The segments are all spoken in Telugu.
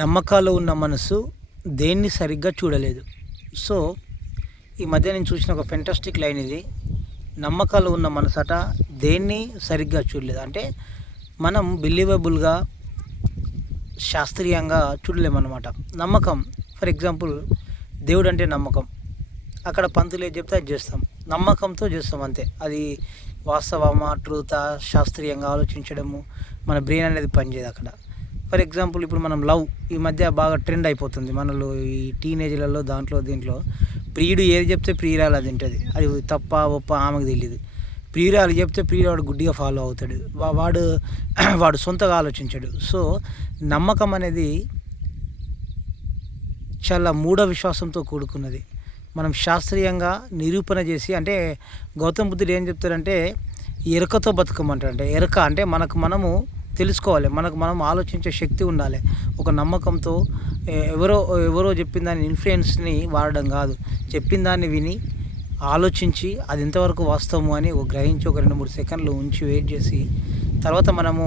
నమ్మకాలు ఉన్న మనసు దేన్ని సరిగ్గా చూడలేదు. సో, ఈ మధ్య నేను చూసిన ఒక ఫెంటాస్టిక్ లైన్ ఇది. నమ్మకాలు ఉన్న మనసట దేన్ని సరిగ్గా చూడలేదు. అంటే మనం బిలీవబుల్‌గా, శాస్త్రీయంగా చూడలేమన్నమాట. నమ్మకం ఫర్ ఎగ్జాంపుల్ దేవుడంటే నమ్మకం. అక్కడ పంతులు ఏది చెప్తే అది చేస్తాం. నమ్మకంతో చేస్తాం అంతే. అది వాస్తవమా, ట్రూతా, శాస్త్రీయంగా ఆలోచించడము, మన బ్రెయిన్ అనేది పనిచేయదు అక్కడ. ఫర్ ఎగ్జాంపుల్ ఇప్పుడు మనం లవ్ ఈ మధ్య బాగా ట్రెండ్ అయిపోతుంది మనలో, ఈ టీనేజ్లలో దీంట్లో ప్రియుడు ఏది చెప్తే ప్రియురాలు అది వింటది. అది తప్ప ఒప్ప ఆమెకు తెలియదు. ప్రియురాలు చెప్తే ప్రియురాడు గుడ్డిగా ఫాలో అవుతాడు. వాడు వాడు సొంతగా ఆలోచించాడు. సో నమ్మకం అనేది చాలా మూఢ విశ్వాసంతో కూడుకున్నది. మనం శాస్త్రీయంగా నిరూపణ చేసి, అంటే గౌతమ్ బుద్ధుడు ఏం చెప్తారంటే ఎరుకతో బతకమంటారు. అంటే ఎరుక అంటే మనకు మనము తెలుసుకోవాలి, మనకు మనం ఆలోచించే శక్తి ఉండాలి. ఒక నమ్మకంతో ఎవరో చెప్పిన దాని ఇన్ఫ్లుయెన్స్ని వాడడం కాదు, చెప్పిన దాన్ని విని ఆలోచించి అది ఎంతవరకు వాస్తవము అని గ్రహించి ఒక 2-3 సెకండ్లు ఉంచి వెయిట్ చేసి తర్వాత మనము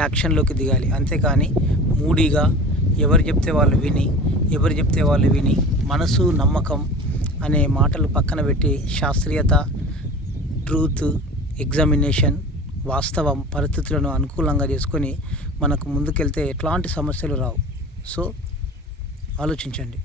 యాక్షన్లోకి దిగాలి. అంతేకాని మూడీగా ఎవరు చెప్తే వాళ్ళు విని మనసు, నమ్మకం అనే మాటలు పక్కన పెట్టి శాస్త్రీయత, ట్రూత్, ఎగ్జామినేషన్, వాస్తవం, పరిస్థితులను అనుకూలంగా చేసుకొని మనకు ముందుకెళ్తే ఎట్లాంటి సమస్యలు రావు. సో ఆలోచించండి.